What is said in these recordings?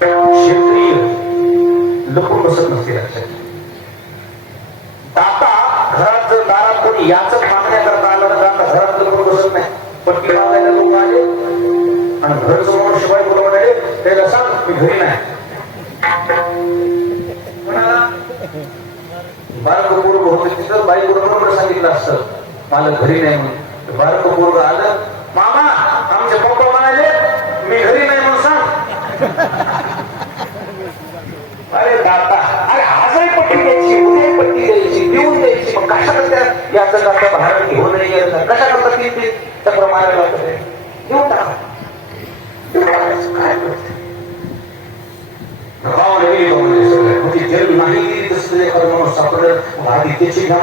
क्षेत्रीय लपून बसत नसते लक्षात. दाता घरात जर दारात कोणी याच मागण्याकरता आलं तर दाता घरात लपून बसत नाही. पट्टी लावायला लोक आले आणि घर समोर शिवाय बोलवणारे त्याला सांग मी घरी नाही. म्हणाला, बारा कपूर होते तिथं बाई बरोबर सांगितलं असतं मला घरी नाही म्हणून. बारा कपूर आलं मामा आमचे पप्पा म्हणाले मी घरी नाही म्हणून सांग. कशा करतात याचं दाता भारत घेऊन कशा करतात ते त्या मारायला घेऊन टाका म्हणजे जल नाही सापडलं घ्या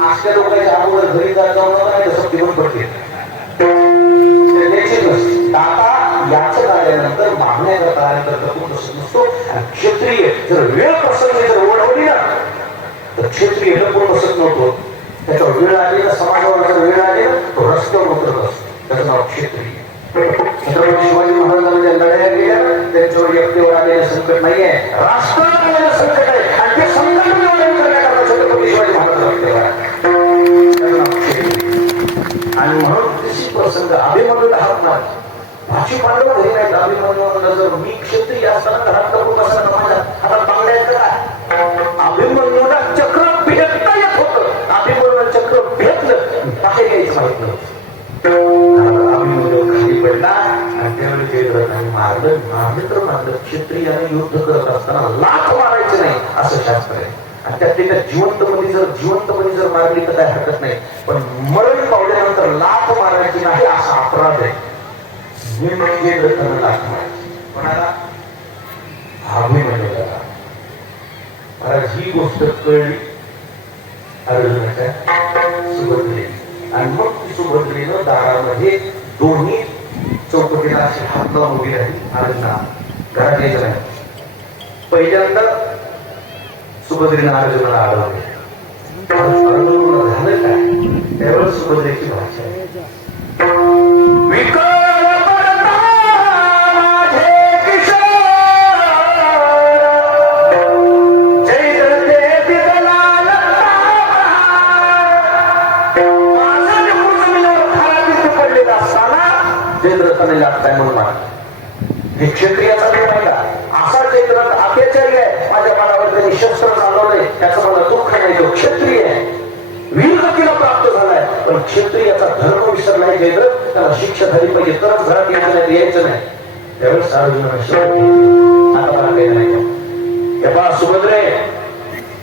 आजच्या लोकांच्या अगोदर घरी जायला जाऊ नका नाही तसं ती पडते दाता याचं मागण्याचा आल्यानंतर तू नसतो क्षत्रिय जर वेळ प्रसंग तर क्षत्रिय लपून बसत नव्हतं त्याच्यावर वेळ आले ना समाजावर वेळ आले तो रस्त्यावर उतरत असतो त्याचं नाव क्षत्रिय छत्रपती शिवाजी महाराजांच्या लढाया गेल्या त्यांच्यावर व्यक्तीवर आलेलं संकट नाहीये. राष्ट्रावर आलेलं संकट आहे. आणि ते संकट निवारण करण्याकरता छत्रपती शिवाजी महाराज आणि म्हणून कृषी प्रसंग अभिमन्यूला हात मार भाजी पांडव घरी नाही अभिमन्यू जर मी क्षत्रिय असताना घरात करून असं माझ्या करत नाही मारलं मारलं तर मारलं क्षत्रियाने युद्ध करत असताना लाख मारायचे नाही असं शास्त्र आहे. आणि त्यात त्याच्या जिवंतपणी जर जिवंतपणी जर मारली तर काही हरकत नाही. पण मरण पावल्यानंतर लाख मारायची नाही असा अपराध आहे. मी म्हणजे लाख मारायची. कोणाला? आम्ही म्हणजे महाराज ही गोष्ट कळली अर्जुनाच्या सुभद्रे आणि मग ती सुभद्रेनं दारामध्ये दोन्ही चौकटीला अशी हात लावून उभी राहिली अर्जुना घरात यायचं नाही. पहिल्यांदा सुभद्रेनं अर्जुनाला आढळले. झालं काय? त्यावर सुभद्रेची भाषा आहे. जयद्रथाने लागताय म्हणून मला. हे क्षत्रियाचा देव आहे का? असा जयद्रथ अत्याचारी आहे. माझ्या मनावर त्यांनी शस्त्र चालवलंय त्याचं मला दुःख नाही. तो क्षत्रिय आहे. वीर वीरगतीला प्राप्त झालाय. पण क्षत्रियाचा धर्म विसरलाय जयद्रथ त्याला शिक्षा झाली पाहिजे. तरच घरात यायचं नाही यायचं नाही. त्यावेळेस सार्वजनिक आता मला काही नाही. हे सुभद्रे.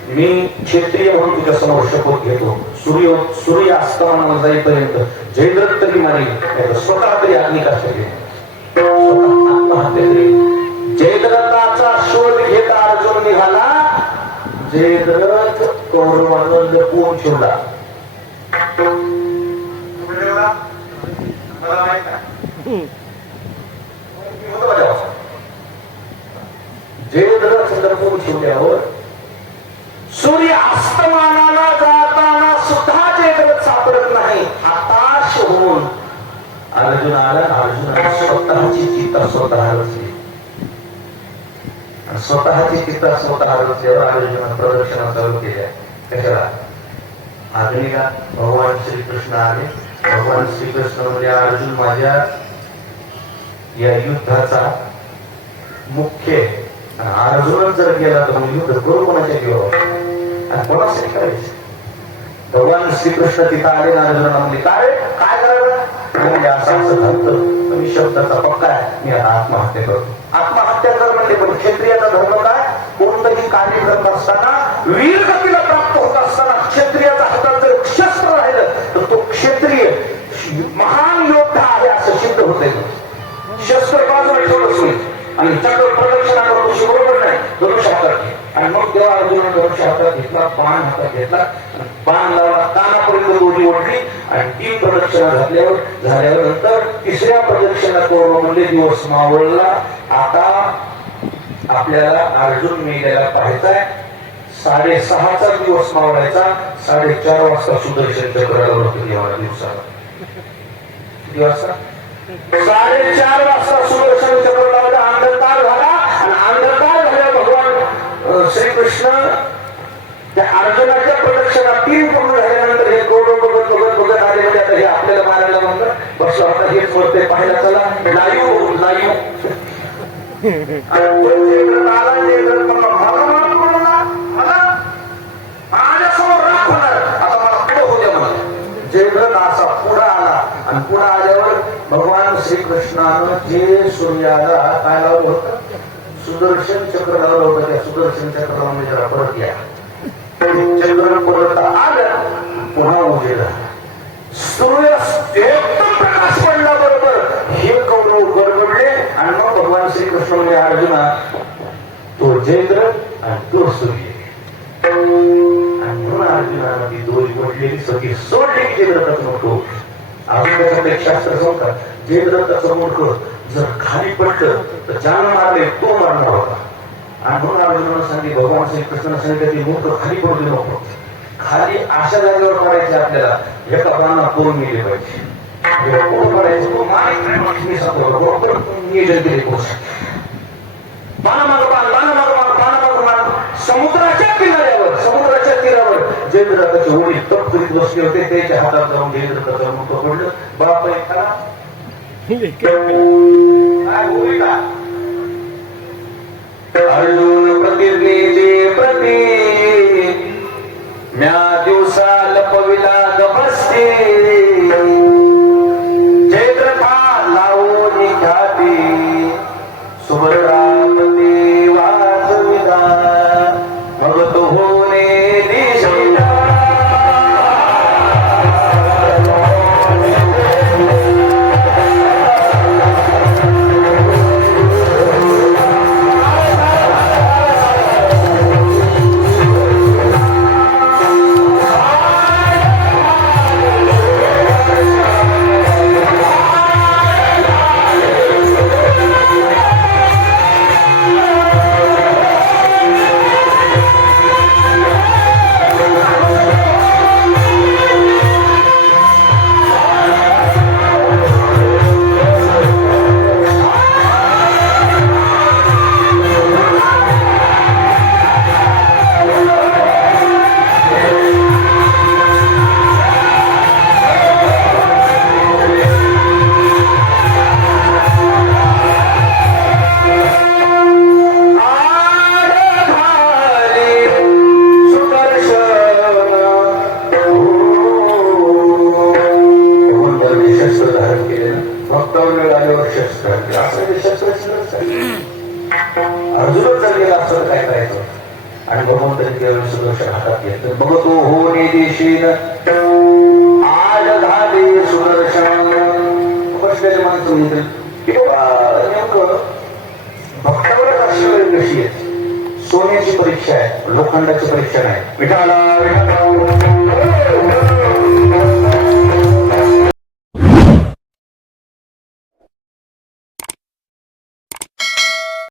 मी क्षत्रिय म्हणून तुझ्या समोर शपथ घेतो. सूर्य सूर्य अस्तमानाला जाईपर्यंत. जयद्रथ नाही स्वतः तरी अग्निकाश घेईल जयद्रथाचा शोध घेत अर्जुन निघाला. जयद्रथ कौरवांवर लपवून ठेवला. जयद्रथ लपवून ठेवल्यावर सूर्य अस्तमानाला जाताना सुद्धा जयद्रथ सापडत नाही हताश होऊन अर्जुन आला. स्वतःची चित्त स्वतः रचली स्वतःची चित्त स्वतः रचल्यावर अर्जुन प्रदर्शन चालू केल्या कशाला? अग्निला भगवान श्रीकृष्ण आले. भगवान श्रीकृष्ण म्हणजे अर्जुन माझ्या या युद्धाचा मुख्य अर्जुनच जर गेला तर मग युद्ध करू कोणाच्या जीवावर? कोणासाठी करायचं? भगवान श्रीकृष्ण तिथं आले ना अर्जुनाला म्हणजे काय? काय करायला म्हणजे असं असं मी शब्दाचा पक्का आहे. मी आता आत्महत्या करतो. आत्महत्या कर म्हणजे पण क्षेत्रियाचा धर्म काय? कोणतंही कार्य करत असताना वीर गतीला प्राप्त होत असताना क्षेत्रियाचा हातात जर शस्त्र राहिलं तर तो क्षत्रिय महान योद्धा आहे असं सिद्ध होते शस्त्र बाजूला ठेवलं आणि चक्र प्रदक्षिणा करतो अशी बरोबर नाही धनुष्य हातात घे. आणि मग तेव्हा अर्जुनाने वर्ष हातात घेतला बाण हातात घेतला आणि बाण लावला कानापर्यंत गोटी ओढली आणि तीन प्रदक्षिणा घातल्यावर झाल्यावर नंतर तिसऱ्या प्रदक्षिणा कोण म्हणजे दिवस मावळला. आता आपल्याला अर्जुन मेल्याला पाहायचाय. साडेसहाचा दिवस मावळायचा. साडेचार वाजता सुदर्शन चक्राला वरती यावं दिवसाला. किती वाजता? साडेचार वाजता सुदर्शन चक्र लावला अंधकार झाला. आणि अंधकार झाल्या भगवान अं, श्रीकृष्ण त्या अर्जुनाच्या प्रदक्षिणा तीन पूर्ण झाल्यानंतर हे गौरव बघत बघत बघत आले म्हणजे आता हे आपल्याला मारायला म्हणलं बस आता हेच बोलते पाहायला चला. लाईव लाईव आला, माझ्यासमोर राख होणार. आता मला पुढे होते जयद्रथ असा पुढे आला. आणि पुढे आल्यावर भगवान श्रीकृष्णानं जे सूर्याला काय लावलं होतं? सुदर्शन चक्र लावलं होतं. त्या सुदर्शन चक्राला म्हणजे परत या. चंद्र पुन्हा उजेला सूर्य एकदम प्रकाश पडला बरोबर हे गडगडले आणि मग भगवान श्रीकृष्ण म्हणजे अर्जुना तो आणि तो सूर्य आणि ती दोरी मोडलेली सगळी सोडली की जयद्रथाचं मुठं अजून शास्त्र सांगतात जयद्रथाचं जर खाली पडलं तर ज्यानं मारले तो मारणार होता. अर्जुनानं सांगितले भगवान श्रीकृष्णानं सांगितलं की मुठ खाली पडू नको. खाली अशा जागेवर पडायचे आपल्याला एका पाहिजे? जेव्हा कोण पडायचं? तो माणिक नाही म्हणून मी सांगतो बरोबर नियोजन केले कोर्स बाणामाग बाण बाणामाग बाण बाणामाग बाण समुद्राच्या किनाऱ्यावर समुद्राच्या करीत बसले होते त्याच्या हातात जाऊन मुख पडलं. बाप भूमिका अर्जुन प्रतिज्ञेचे प्रती म्या दिवसा लपविला गपस्ते अर्जुनच जर गेला काय करायचं आणि सुदर्शन हातात घेतलं हो देशील आज झाले सुदर्शन बसलेले माणसं की बाबा नेमकं भक्तावरच कशी आहे सोन्याची परीक्षा आहे लोखंडाची परीक्षा नाही विठाला विठाला